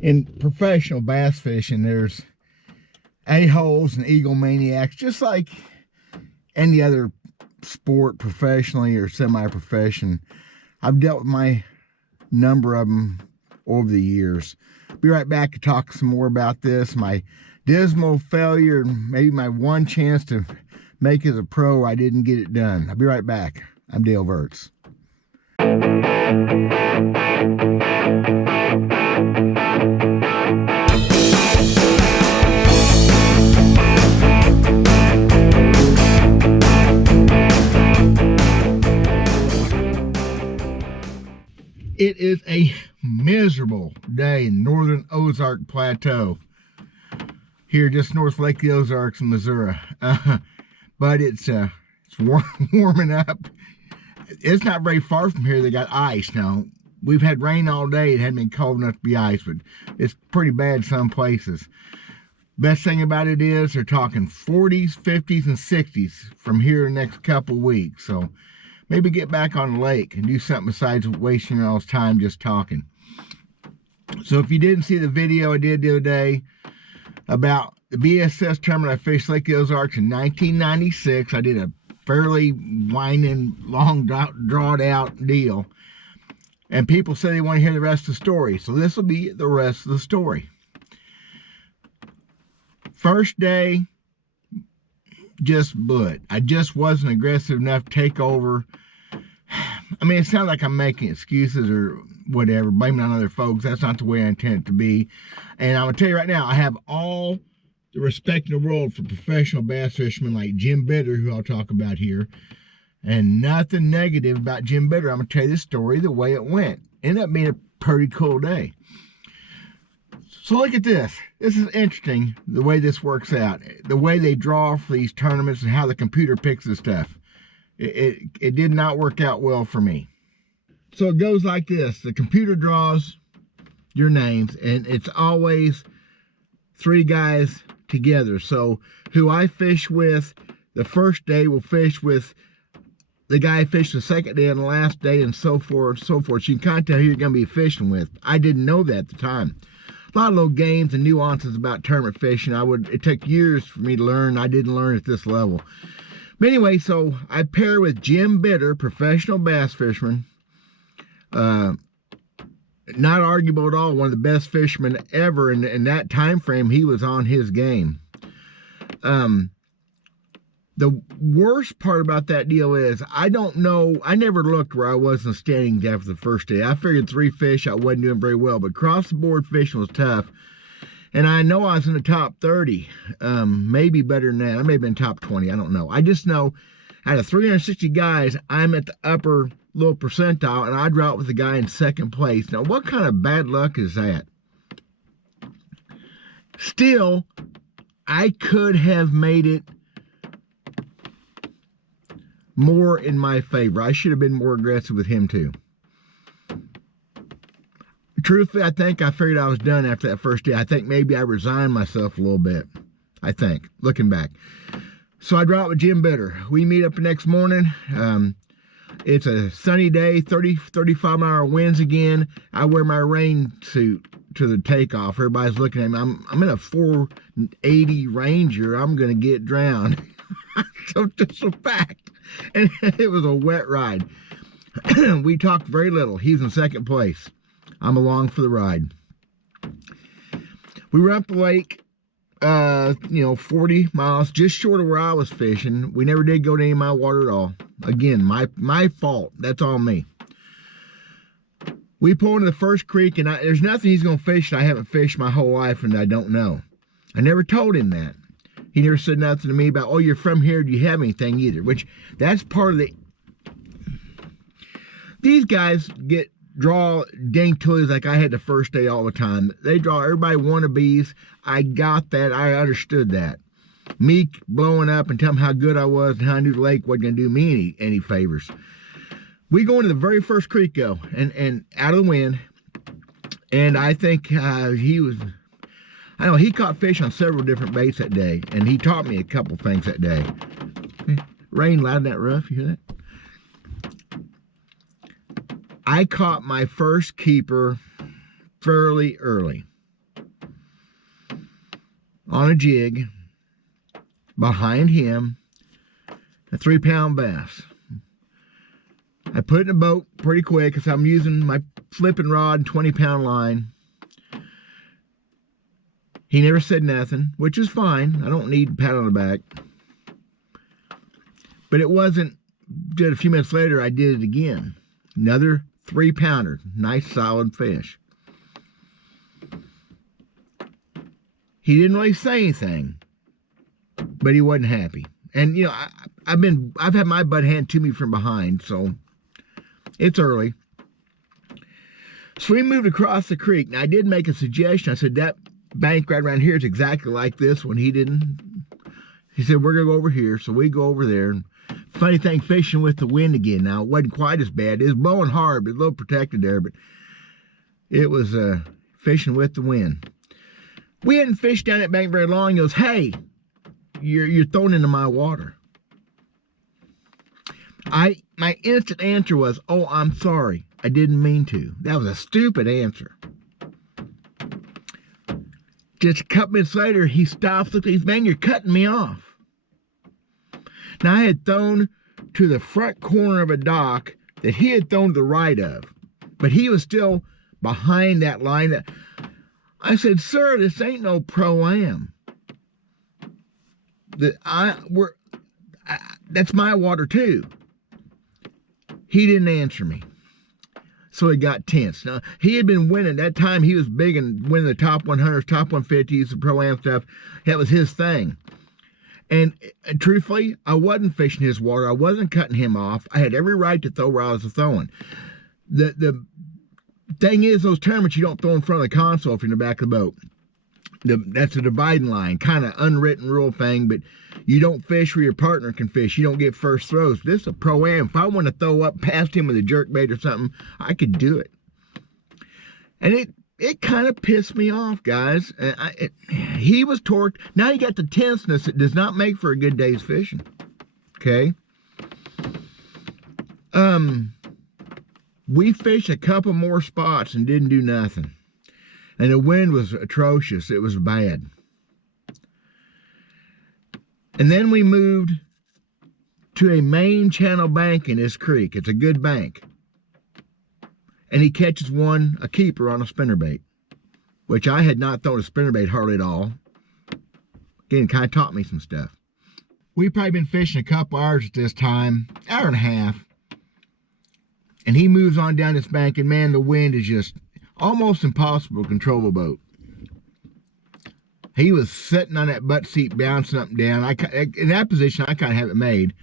In professional bass fishing, there's a-holes and egomaniacs, just like any other sport, professionally or semi-profession. I've dealt with my number of them over the years. Be right back to talk some more about this, my dismal failure, and maybe my one chance to make it as a pro. I didn't get it done. I'll be right back. I'm Dale Verts. It is a miserable day in northern Ozark Plateau, here just north of Lake the Ozarks in Missouri. But it's warming up. It's not very far from here. They got ice now. We've had rain all day. It hadn't been cold enough to be ice, but it's pretty bad some places. Best thing about it is they're talking 40s, 50s, and 60s from here the next couple weeks. So maybe get back on the lake and do something besides wasting your all's time just talking. So if you didn't see the video I did the other day about the B.A.S.S tournament, I fished Lake the Ozarks in 1996. I did a fairly winding, long, drawn out deal. And people say they want to hear the rest of the story. So this will be the rest of the story. First day, just blew. I just wasn't aggressive enough to take over. I mean, it sounds like I'm making excuses or whatever, blaming on other folks. That's not the way I intend it to be. And I'm going to tell you right now, I have all the respect in the world for professional bass fishermen like Jim Bitter, who I'll talk about here. And nothing negative about Jim Bitter. I'm going to tell you this story the way it went. Ended up being a pretty cool day. So look at this. This is interesting, the way this works out. The way they draw for these tournaments and how the computer picks this stuff. It did not work out well for me. So it goes like this. The computer draws your names, and it's always 3 guys together. So who I fish with the first day will fish with the guy I fished the second day and the last day, and so forth, so forth. So you can kind of tell who you're going to be fishing with. I didn't know that at the time. A lot of little games and nuances about tournament fishing. It took years for me to learn. I didn't learn at this level. But anyway, so I pair with Jim Bitter, professional bass fisherman. Not arguable at all. One of the best fishermen ever. In that time frame, he was on his game. The worst part about that deal is, I don't know, I never looked where I was in the standings after the first day. I figured 3 fish, I wasn't doing very well, but across the board fishing was tough. And I know I was in the top 30, maybe better than that. I may have been top 20, I don't know. I just know out of 360 guys, I'm at the upper little percentile, and I draw out with the guy in second place. Now, what kind of bad luck is that? Still, I could have made it more in my favor. I should have been more aggressive with him too. Truthfully, I think I figured I was done after that first day. I think maybe I resigned myself a little bit. I think, looking back. So I draw out with Jim Bitter. We meet up the next morning. It's a sunny day, 35-mile winds again. I wear my rain suit to the takeoff. Everybody's looking at me. I'm in a 480 Ranger. I'm going to get drowned. So just a fact. And it was a wet ride. We talked very little. He's in second place. I'm along for the ride. We were up the lake, 40 miles, just short of where I was fishing. We never did go to any of my water at all. Again, my fault. That's on me. We pull into the first creek, and there's nothing he's going to fish that I haven't fished my whole life and I don't know. I never told him that. He never said nothing to me about, oh, you're from here, do you have anything either? Which, that's part of the... These guys draw dang toys like I had the first day all the time. They draw everybody wannabes. I got that. I understood that. Me blowing up and telling them how good I was and how I knew the lake wasn't going to do me any favors. We go into the very first creek, though, and out of the wind. And I think he caught fish on several different baits that day, and he taught me a couple things that day. Rain loud in that rough, you hear that? I caught my first keeper fairly early. on a jig behind him, a 3-pound bass. I put it in a boat pretty quick because I'm using my flipping rod and 20-pound line. He never said nothing, which is fine. I don't need a pat on the back. But it wasn't, just a few minutes later, I did it again. Another 3-pounder, nice solid fish. He didn't really say anything, but he wasn't happy. And you know, I've had my butt handed to me from behind, so it's early. So we moved across the creek. Now I did make a suggestion. I said that bank right around here is exactly like this one. He said we're gonna go over here, so we go over there. Funny thing, fishing with the wind again. Now it wasn't quite as bad. It was blowing hard, but a little protected there. But it was fishing with the wind. We hadn't fished down that bank very long. He goes, "Hey, you're thrown into my water." My instant answer was, "Oh, I'm sorry. I didn't mean to." That was a stupid answer. Just a couple minutes later, he stops, looks at me, "Man, you're cutting me off." Now, I had thrown to the front corner of a dock that he had thrown to the right of, but he was still behind that line. I said, "Sir, this ain't no pro-am. That's my water too." He didn't answer me. So it got tense. Now, he had been winning. That time he was big and winning the top 100s, top 150s, the pro-am stuff. That was his thing. And truthfully, I wasn't fishing his water. I wasn't cutting him off. I had every right to throw where I was throwing. The thing is, those tournaments you don't throw in front of the console if you're in the back of the boat. That's a dividing line, kind of unwritten rule thing, but you don't fish where your partner can fish. You don't get first throws. This is a pro-am. If I want to throw up past him with a jerkbait or something, I could do it. And it kind of pissed me off, guys. He was torqued. Now you got the tenseness that does not make for a good day's fishing. Okay? We fished a couple more spots and didn't do nothing. And the wind was atrocious. It was bad. And then we moved to a main channel bank in this creek. It's a good bank. And he catches a keeper on a spinnerbait, which I had not thrown a spinnerbait hardly at all. Again, kind of taught me some stuff. We've probably been fishing a couple hours at this time, hour and a half. And he moves on down this bank, and man, the wind is just almost impossible to control a boat. He was sitting on that butt seat, bouncing up and down. In that position, I kind of have it made.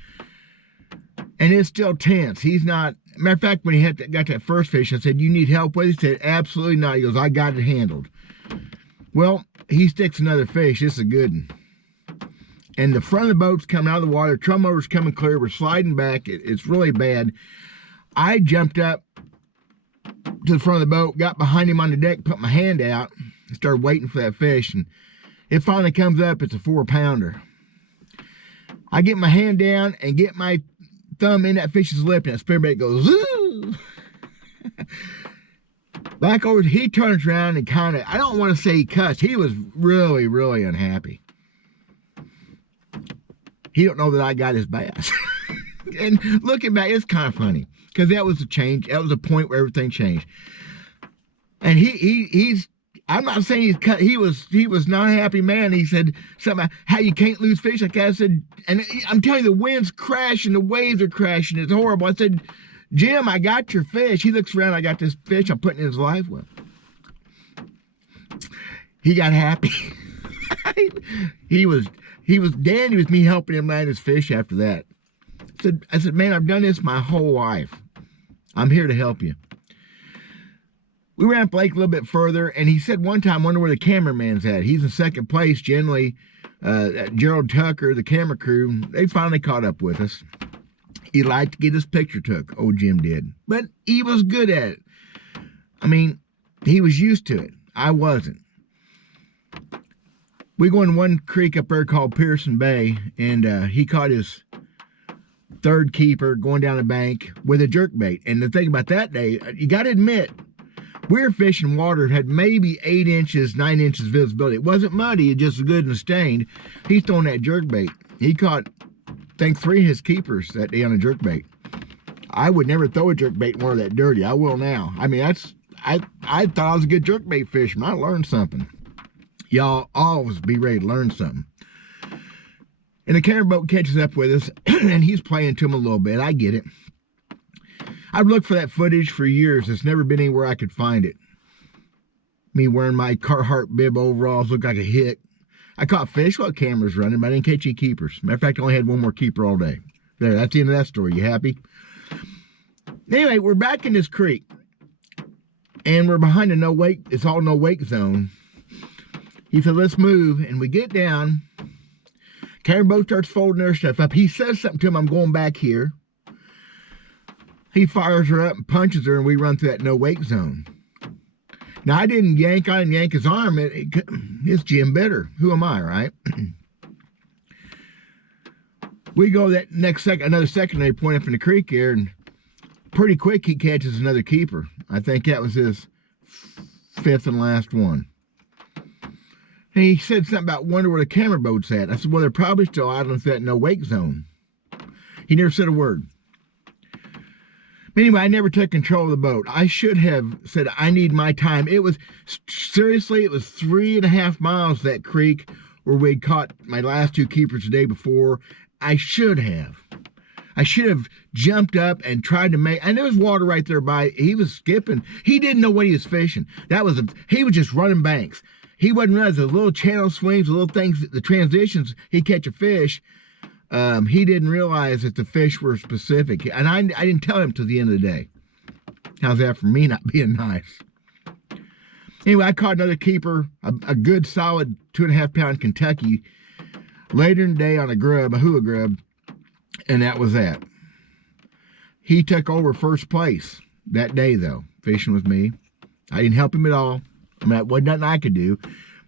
And it's still tense. He's not, matter of fact, when he got that first fish, I said, "You need help with it?" He said, "Absolutely not." He goes, "I got it handled." Well, he sticks another fish. This is a good one. And the front of the boat's coming out of the water. Drum motor's coming clear. We're sliding back. It's really bad. I jumped up to the front of the boat, got behind him on the deck, put my hand out, and started waiting for that fish. And it finally comes up. It's a 4-pounder. I get my hand down and get my thumb in that fish's lip, and that spinnerbait goes, "Zoo!" Back over, he turns around and kind of, I don't want to say he cussed. He was really, really unhappy. He don't know that I got his bass. And looking back, it's kind of funny, because that was a change. That was a point where everything changed. And he's, I'm not saying he's cut. He was not a happy man. He said something about how you can't lose fish like that. I said, and I'm telling you, the wind's crashing, the waves are crashing. It's horrible. I said, "Jim, I got your fish." He looks around. I got this fish I'm putting in his life well. He got happy. He was dandy with me helping him land his fish after that. I said, "Man, I've done this my whole life. I'm here to help you." We ran up the lake a little bit further, and he said one time, "Wonder where the cameraman's at." He's in second place. Generally, Gerald Tucker, the camera crew, they finally caught up with us. He liked to get his picture took, old Jim did. But he was good at it. I mean, he was used to it. I wasn't. We go in one creek up there called Pearson Bay, and he caught his third keeper going down the bank with a jerkbait. And the thing about that day, you got to admit, We were fishing water that had maybe 8 inches, 9 inches visibility. It wasn't muddy, it just good and stained. He's throwing that jerkbait. He caught, I think, 3 of his keepers that day on a jerkbait. I would never throw a jerkbait more that dirty. I will now. I mean, I thought I was a good jerkbait fisherman. I learned something. Y'all always be ready to learn something. And the camera boat catches up with us, and he's playing to him a little bit. I get it. I've looked for that footage for years. It's never been anywhere I could find it. Me wearing my Carhartt bib overalls, look like a hick. I caught fish while the camera's running, but I didn't catch any keepers. Matter of fact, I only had one more keeper all day. There, that's the end of that story. You happy? Anyway, we're back in this creek, and we're behind a no-wake. It's all no-wake zone. He said, let's move, and we get down. Camera boat starts folding their stuff up. He says something to him, I'm going back here. He fires her up and punches her, and we run through that no-wake zone. Now, I didn't yank his arm. It's Jim Bitter. Who am I, right? We go that next second, another secondary point up in the creek here, and pretty quick he catches another keeper. I think that was his 5th and last one. And he said something about wonder where the camera boat's at. I said, well, they're probably still out in that no-wake zone. He never said a word. Anyway, I never took control of the boat. I should have said, I need my time. It was, seriously, it was 3.5 miles that creek where we'd caught my last 2 keepers the day before. I should have jumped up and tried to make, and there was water right there by, he was skipping. He didn't know what he was fishing. He was just running banks. He wasn't realizing the little channel swings, the little things, the transitions, he'd catch a fish. He didn't realize that the fish were specific. And I didn't tell him till the end of the day. How's that for me not being nice? Anyway, I caught another keeper, a good solid 2.5 pound Kentucky, later in the day on a hula grub, and that was that. He took over first place that day, though, fishing with me. I didn't help him at all. I mean, there wasn't nothing I could do.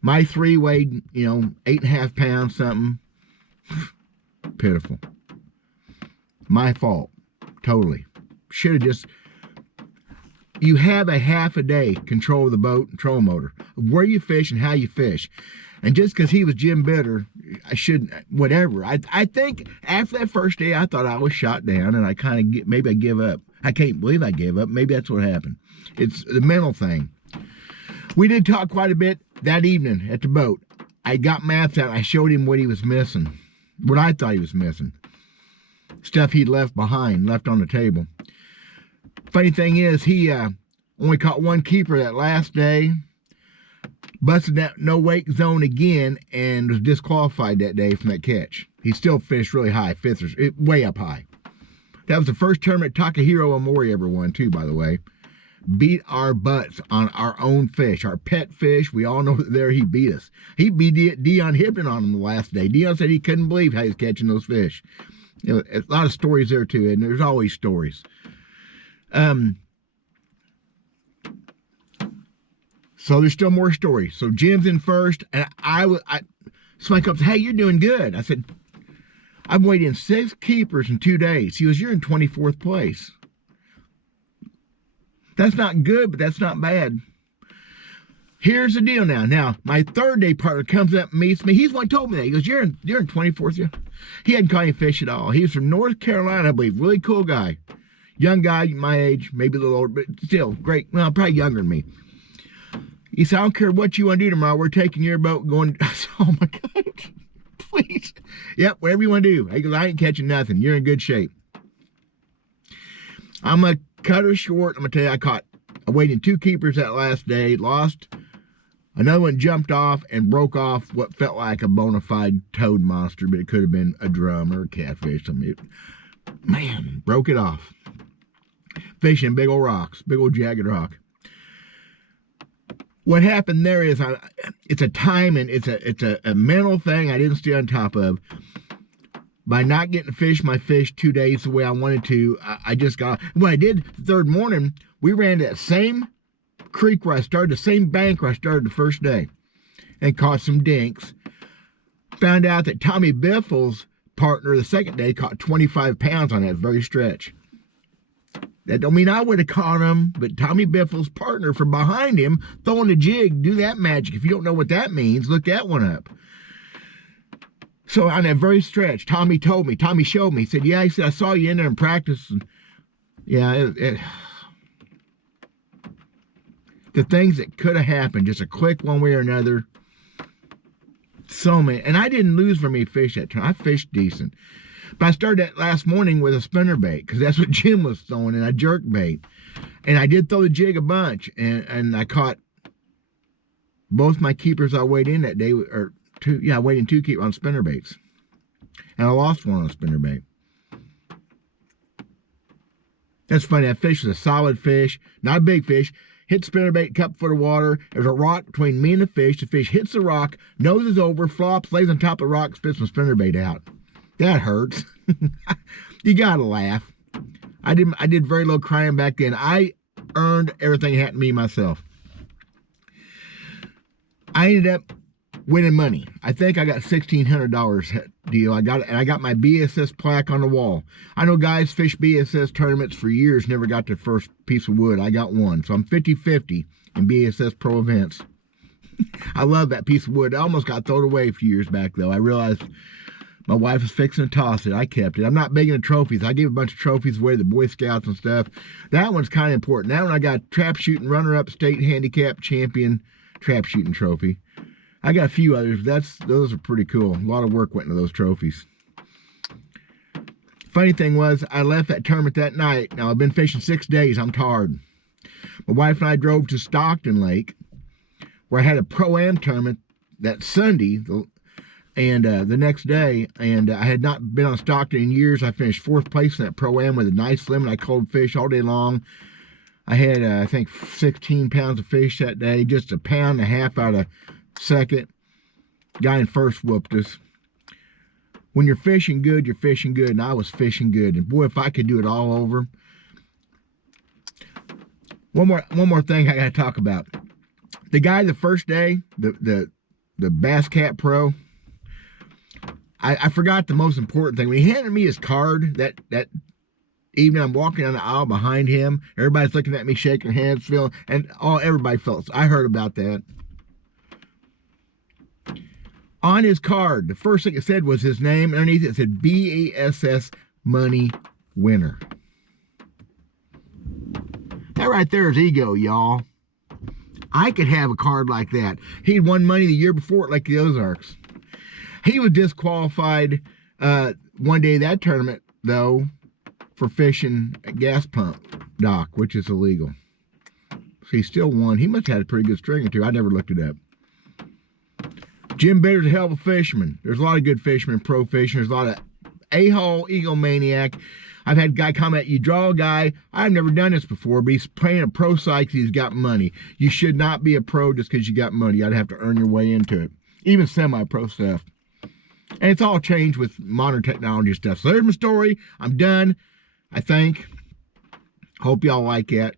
My 3 weighed, 8.5 pounds something. Pitiful. My fault. Totally. Should have just... You have a half a day control of the boat and trolling motor. Where you fish and how you fish. And just because he was Jim Bitter, I shouldn't... Whatever. I think after that first day, I thought I was shot down and I kind of... Maybe I give up. I can't believe I gave up. Maybe that's what happened. It's the mental thing. We did talk quite a bit that evening at the boat. I got maps out. I showed him what he was missing. What I thought he was missing. Stuff he'd left behind, left on the table. Funny thing is, he only caught 1 keeper that last day. Busted that no-wake zone again and was disqualified that day from that catch. He still fished really high, 5th or way up high. That was the first tournament Takahiro Omori ever won, too, by the way. Beat our butts on our own fish, our pet fish. We all know that there he beat us. He beat Dion Hibden on him the last day. Dion said he couldn't believe how he was catching those fish. A lot of stories there too, and there's always stories. So there's still more stories. So Jim's in first, and somebody comes, hey, you're doing good. I said, I've weighed in 6 keepers in 2 days. He goes, you're in 24th place. That's not good, but that's not bad. Here's the deal now. Now, my 3rd day partner comes up and meets me. He's the one who told me that. He goes, you're in 24th. Yeah. He hadn't caught any fish at all. He was from North Carolina, I believe. Really cool guy. Young guy, my age, maybe a little older, but still great. Well, probably younger than me. He said, I don't care what you want to do tomorrow. We're taking your boat and going. I said, oh my God, please. Yep, whatever you want to do. He goes, I ain't catching nothing. You're in good shape. I'm going to cut her short. I'm going to tell you, I weighed 2 keepers that last day, lost. Another one jumped off and broke off what felt like a bona fide toad monster, but it could have been a drum or a catfish. Man, broke it off. Fishing big old rocks, big old jagged rock. What happened there is, it's a time and it's a mental thing I didn't stay on top of. By not getting to fish my fish 2 days the way I wanted to, I just got... When I did the 3rd morning, we ran to that same creek where I started, the same bank where I started the first day, and caught some dinks. Found out that Tommy Biffle's partner the 2nd day caught 25 pounds on that very stretch. That don't mean I would have caught him, but Tommy Biffle's partner from behind him throwing the jig, do that magic. If you don't know what that means, look that one up. So on that very stretch, Tommy told me, Tommy showed me, he said, yeah, he said, I saw you in there in practice. And yeah, the things that could have happened, just a click one way or another. So many. And I didn't lose very many fish that time. I fished decent. But I started that last morning with a spinnerbait because that's what Jim was throwing, and I jerk bait. And I did throw the jig a bunch, and I caught both my keepers I weighed in that day, or two, yeah, I weighed in 2 keep on spinnerbaits. And I lost one on a spinnerbait. That's funny. That fish was a solid fish, not a big fish. Hit spinnerbait, cup foot of water. There's a rock between me and the fish. The fish hits the rock, noses over, flops, lays on top of the rock, spits my spinnerbait out. That hurts. You gotta laugh. I did very low crying back then. I earned everything that happened to me myself. I ended up winning money. I think I got $1,600 deal. I got my B.A.S.S plaque on the wall. I know guys fish B.A.S.S tournaments for years, never got their first piece of wood. I got one. So I'm 50-50 in B.A.S.S pro events. I love that piece of wood. I almost got thrown away a few years back though. I realized my wife was fixing to toss it. I kept it. I'm not big into trophies. I gave a bunch of trophies away to the Boy Scouts and stuff. That one's kind of important. That one I got trap shooting runner-up state handicap champion trap shooting trophy. I got a few others. Those are pretty cool. A lot of work went into those trophies. Funny thing was, I left that tournament that night. Now, I've been fishing 6 days. I'm tired. My wife and I drove to Stockton Lake, where I had a Pro-Am tournament that Sunday, and the next day, and I had not been on Stockton in years. I finished 4th place in that Pro-Am with a nice limit. I caught fish all day long. I had, I think, 16 pounds of fish that day, just a pound and a half out of second. Guy in first whooped us. When you're fishing good, and I was fishing good. And boy, if I could do it all over. One more thing I got to talk about. The guy the first day, the Bass Cat Pro, I forgot the most important thing. When he handed me his card, that evening, I'm walking down the aisle behind him. Everybody's looking at me, shaking hands, feeling, and everybody felt. I heard about that. On his card, the first thing it said was his name. Underneath it said B.A.S.S money winner. That right there is ego, y'all. I could have a card like that. He'd won money the year before, like the Ozarks. He was disqualified one day of that tournament, though, for fishing a gas pump dock, which is illegal. So he still won. He must have had a pretty good string or two. I never looked it up. Jim Bitter's a hell of a fisherman. There's a lot of good fishermen, pro fishing. There's a lot of a-hole egomaniac. I've had a guy comment, you draw a guy, I've never done this before, but he's playing a pro site because he's got money. You should not be a pro just because you got money. You'd have to earn your way into it. Even semi-pro stuff. And it's all changed with modern technology stuff. So there's my story. I'm done, I think. Hope y'all like it.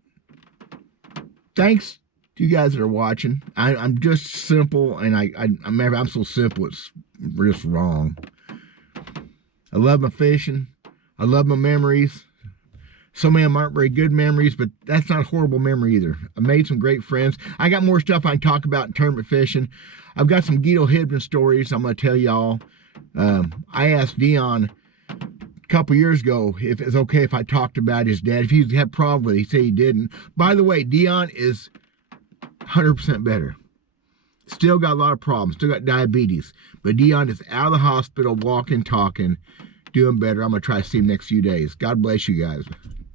Thanks to you guys that are watching. I'm just simple, and I'm so simple, it's just wrong. I love my fishing. I love my memories. So many of them aren't very good memories, but that's not a horrible memory either. I made some great friends. I got more stuff I can talk about in tournament fishing. I've got some Guido Hibden stories I'm going to tell y'all. I asked Dion a couple years ago if it's okay if I talked about his dad. If he had a problem with it, he said he didn't. By the way, Dion is 100% better. Still got a lot of problems. Still got diabetes. But Dion is out of the hospital, walking, talking, doing better. I'm going to try to see him next few days. God bless you guys.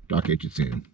Talk at you soon.